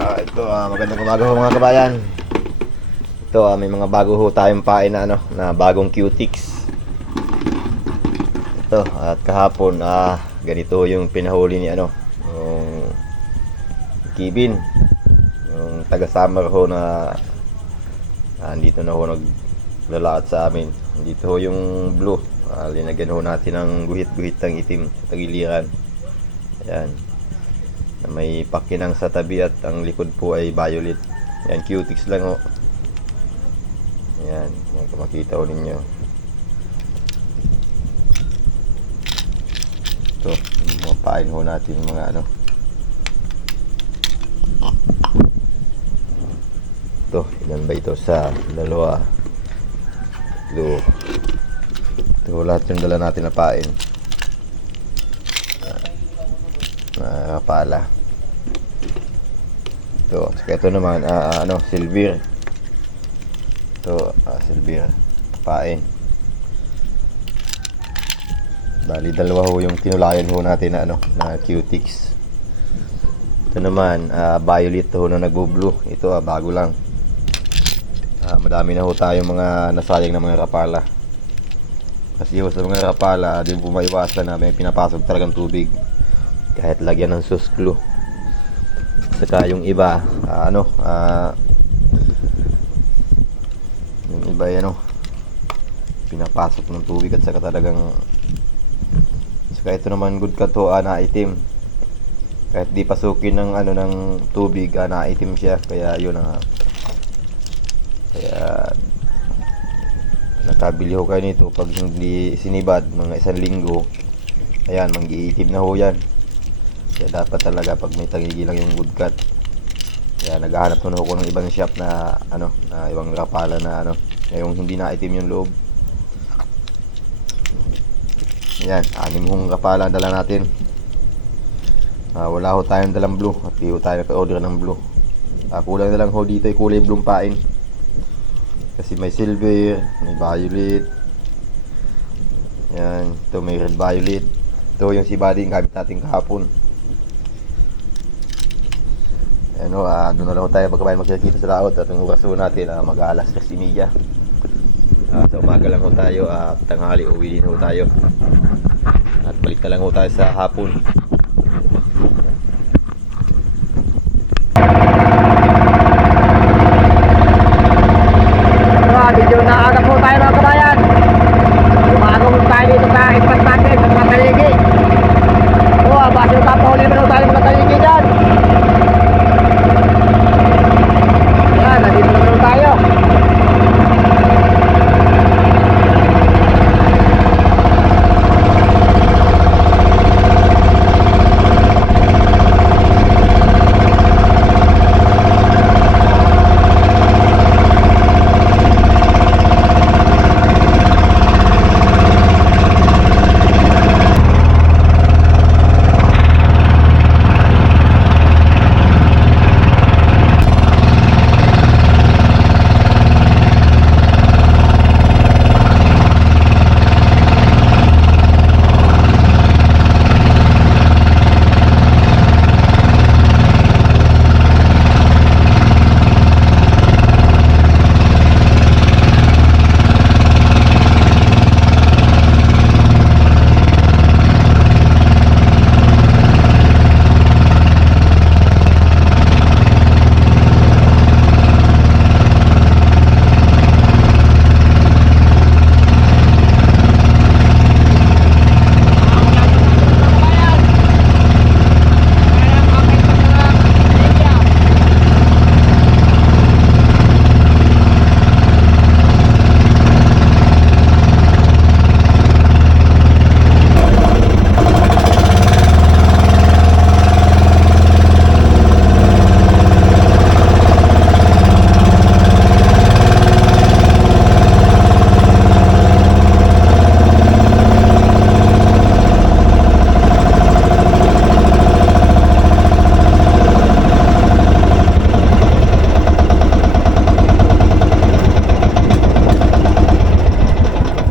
Ah, ito, ah, magandang umaga ho mga kabayan. Ito, ah, may mga bago ho tayong pain na, ano, na bagong cutics. Ito, at kahapon, ah, ganito yung pinahuli ni, ano, yung Kibin. Yung taga-summer ho na ah, andito na ho naglalaot sa amin. Dito ho yung blue. Ah, linagyan ho natin ng guhit-guhit ng itim sa tagiliran. Ayan na may pakinang sa tabi at ang likod po ay violet. Yan, cutics lang ho. Yan, yan kung makita ho ninyo. Ito, yung mga pain ho natin mga ano. Ito, ilan ba ito sa dalawa? Ito. Ito lahat yung dala natin na pain. Na pala. Ito, saka ito naman, ah, ano, silver. Ito, ah, silver. Pain. Bali, dalawa ho yung tinulayan ho natin na, ano, na cutics. Ito naman, ah, violet ho na nagbo-blue. Ito, ah, bago lang. Ah, madami na ho tayong mga nasayang na mga rapala. Kasi ho sa mga rapala, di po maiwasan na may pinapasok talagang tubig kahit lagyan ng sus glue. Saka yung iba ah, ano ah, yung iba yan ano pinapasok ng tubig at saka talagang saka ito naman good ka to ah, na itim kahit di pasukin ng ano ng tubig ah, na itim siya. Kaya yun ah kaya nakabili ho kayo nito. Pag hindi sinibad mga isang linggo ayan mangiitim na ho yan kaya dapat talaga pag may tagigi lang yung woodcut. Kaya naghahanap muna ako ng ibang shop na ano, na ibang rapala na ano, na yung hindi na itim yung loob. Yan, anim hong rapala dala natin. Ah, wala ho tayong dalang blue at di ho tayo nag-order ng blue. Ah, kulang na lang ho dito ay kulay blue pain. Kasi may silver, may violet. Yan, ito may red violet. Ito yung si Buddy yung gamit natin kahapon. Ano, ah, doon na lang tayo pagkabayan magkikita sa laot at ang oras natin ah, mag-aalas 3.30. Ah, sa umaga lang ho tayo, ah, tanghali uwi din ho tayo. At balik na lang ho tayo sa hapon.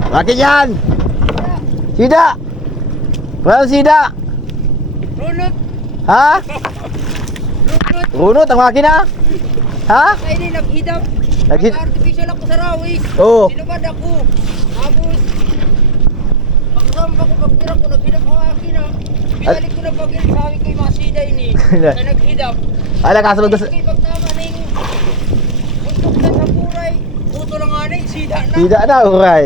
Bakit yan? Sida! Well, sida! Runot! Ha? Runot! Runot ang makina. Ha? Kaya ni naghidap. Naghid- Nag-artificial ako sa rawis. Oo. Sinubad ako. Tapos, pagkasama ko, pagkira ko, naghidap ang akin ah. Pinalik ko na pagkira, sabi ko yung mga sida ini. Na- Na naghidap. Ay, nakasunod ka sa... Kaya pagtama na yung buntok na sa buray. Puto lang nga na yung sida na. Tidak na, uray.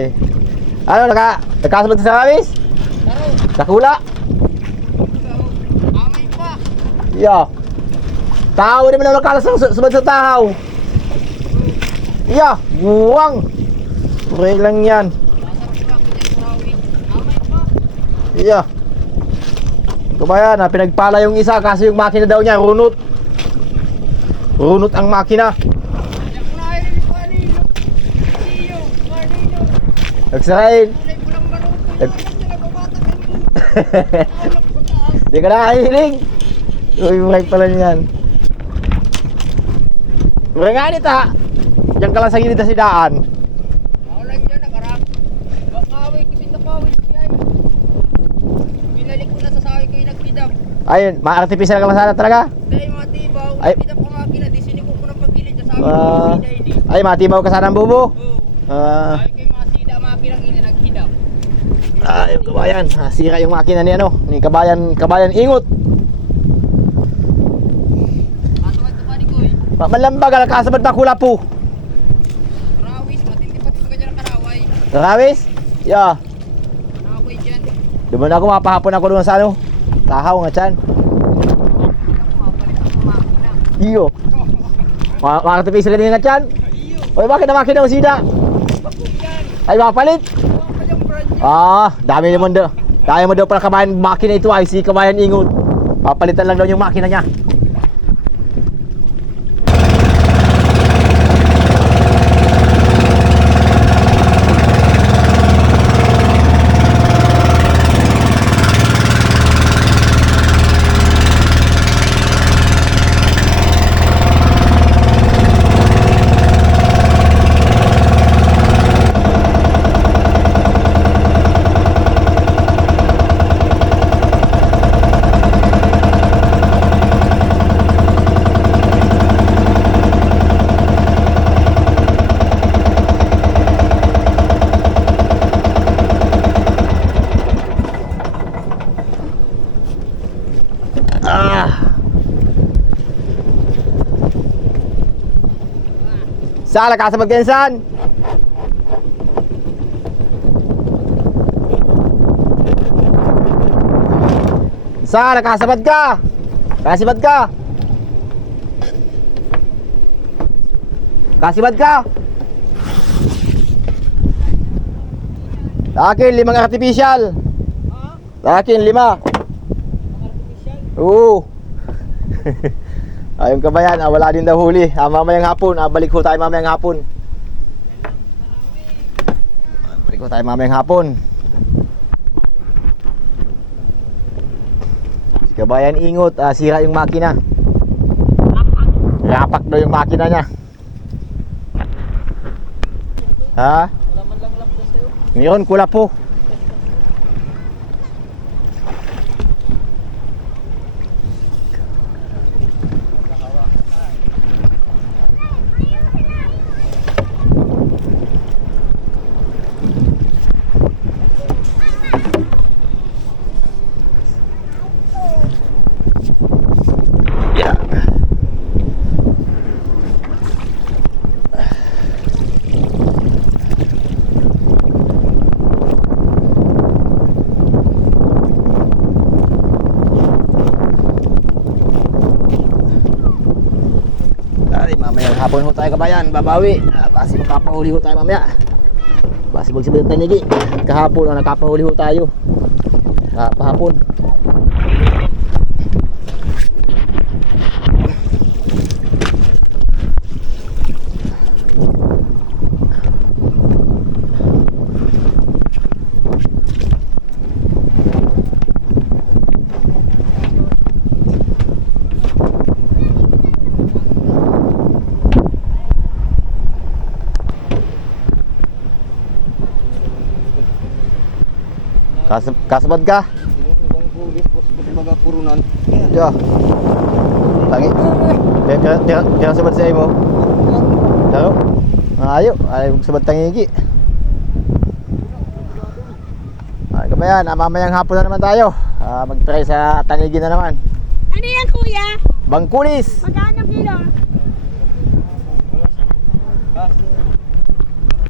Ano, naka... Nakasunod ka sa? Taro, Nakula? amay pa. Iya. Tahu dia mana kalas sa sebab sa tahu. Iya, buang. Uray lang yan. Rawis. Amay pa. Iya. Kumayan, na pinagpala yung isa kasi yung makina daw niya runot. Runot ang makina. Kaya ko na ayaw yung kanino. Siyo, kanino. Nagsarain. Kulay pulang maluto. Nag- Bakit sila babata kayo? Anak ko taas. Di ka nakahiling. Uy, right pala niyan. Uray nga nita. Diyan ka lang sa gilid na si daan. Maulan dyan, nakarap. Bakaway, kipindakaway siya. Binalik ko na sa sawi ko yung naghidap. Ayun, ma-artificial ka lang sana talaga. Dahil mga tibaw, Ay. naghidap ang makina, di siniko ko ng pagkilid sa sabi ko Ah. ini. Ay, matibaw ka sana ang bubo. Oo. Ah, Sabi ko yung mga sida, makina ini naghidap. Ah, yung kabayan. Sira yung makina ni ano, ni kabayan, kabayan ingot. Pa ni Koy, Ma- Malambagal kasabad na kula po. rawis, matindi pa ito ka dyan ang karaway. Rawis? Ya, Karaway dyan. Diba na ako mapahapon ako doon sa ano? Tahaw nga chan. Iyo. Ma makatipis sila nga chan. Oy, bakit na makina mo sida? Ay, mapalit. Ano pa yung brand niya? Ah, dami naman daw. Dami mo daw pala kabayan makina ito ay si kabayan ingot. Papalitan lang daw yung makina niya. Sala ka sa magkensan? Sala kasabad ka? Kasibad ka? Kasibad ka? Sa akin, limang artificial. Sa akin, lima. Artificial? Oo. Ayun kabayan, ah, wala din daw huli. Ah, mamayang hapon, ah, balik ho tayo mamayang hapon. Balik ho tayo mamayang hapon. Si kabayan ingot, ah, sira yung makina. Rapak daw yung makina niya. Ha? Wala man lang lapdos sa'yo. Ngayon, kula po. Yeah. Ay, mamaya hapon ho tayo kabayan, babawi. Ah, basi makapahuli ho tayo mamaya. Basi magsabihin tayo nigi. Kahapon na nakapahuli ho tayo. Ah, pahapon. Kas kasabad ka? Ya. Tangi. Kaya kaya kaya sabat sa imo. Laro. Ayo, ay sabat tangigi. Ay, kabayan, ah, mamayang hapon na naman tayo. Ah, mag-try sa tanigi na naman. Ano yan, kuya? Bangkunis.